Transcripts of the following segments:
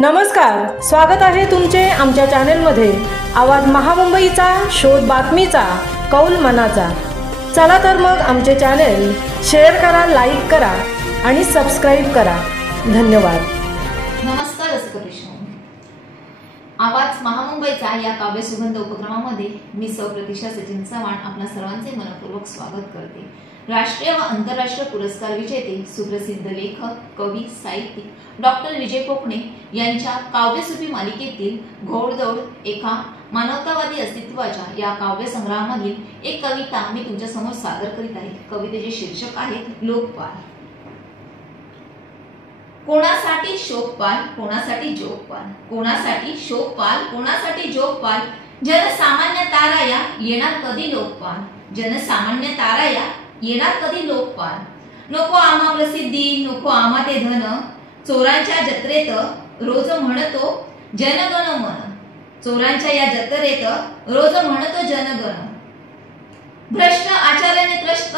नमस्कार, स्वागत आहे तुमचे आमच्या चॅनलमध्ये। आवाज महामुंबईचा, शोध बातमीचा, कौल मनाचा। चला तर मग आमचे चॅनल शेअर करा, लाईक करा आणि सबस्क्राइब करा। धन्यवाद। नमस्कार रसिक प्रेक्षकांनो, आवाज महामुंबईचा या काव्य सुगंध उपक्रमामध्ये मी सौ प्रतीक्षा सचिन चव्हाण आपल्या सर्वांचे मनपूर्वक स्वागत करते। राष्ट्रीय व आंतरराष्ट्रीय पुरस्कार विजेते सुप्रसिद्ध लेखक, कवी, साहित्यिक डॉक्टर विजय कोकणे यांच्या काव्यसूफी मालिकेतील घोडदौड एका मानवतावादी अस्तित्वाच्या या काव्य संग्रहामधील एक कविता मी तुमच्या समोर सादर करीत आहे। कवितेचे शीर्षक आहे लोकपाल। कोणासाठी शोकपाल, कोणासाठी जोगपाल, कोणासाठी शोकपाल, कोणासाठी जोगपाल, जनसामान्य ताराया येणार कधी लोकपाल, जनसामान्य ताराया येणार कधी लोकपाल। नको आम्हा प्रसिद्धी, नको आम्हा ते धन, चोरांच्या जत्रेत रोज म्हणतो जनगण मन, चोरांच्या या जत्रेत रोज म्हणतो जनगण। भ्रष्ट आचार्याने त्रस्त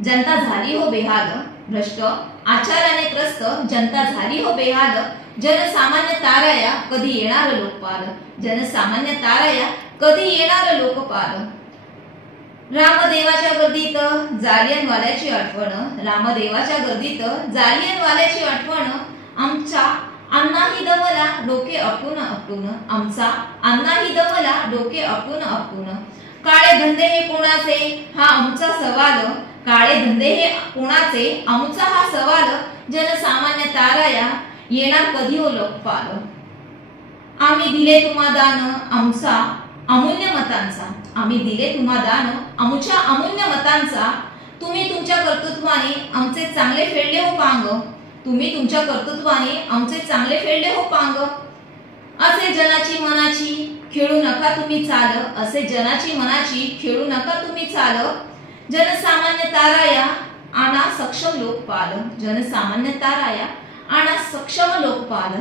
जनता झाली हो बेहाल, भ्रष्ट आचार्याने त्रस्त जनता झाली हो बेहाल, जनसामान्य ताराया कधी येणार लोकपाल, जनसामान्य ताराया कधी येणार लोकपाल। रामदेवाच्या गर्दीत जालियनवाल्याची आठवण, रामदेवाच्या गर्दीत जालियनवाल्याची आठवण, आमचा अण्णाही दमला डोके आपटून आपटून, आमचा अण्णाही दमला डोके आपटून आपटून। काळे धंदे हे कोणाचे हा आमचा सवाल, काळे धंदे हे कोणाचे आमचा हा सवाल, जनसामान्य ताराया येणार कधी हो लोकपाल। आम्ही दिले तुम्हा दान आमचा अमूल्य मतांचा, आम्ही दिले तुम्हा दान आमच्या अमूल्य मतांचा, तुम्ही तुमच्या कर्तृत्वाने आमचे चांगले फेडले हो पांग, तुम्ही तुमच्या कर्तृत्वाने आमचे चांगले फेडले हो पांग। असे जनाची मनाची खेळू नका तुम्ही चाल, असे जनाची मनाची खेळू नका तुम्ही चाल, जनसामान्य ताराया आणा सक्षम लोकपाल, जनसामान्य ताराया आणा सक्षम लोकपाल।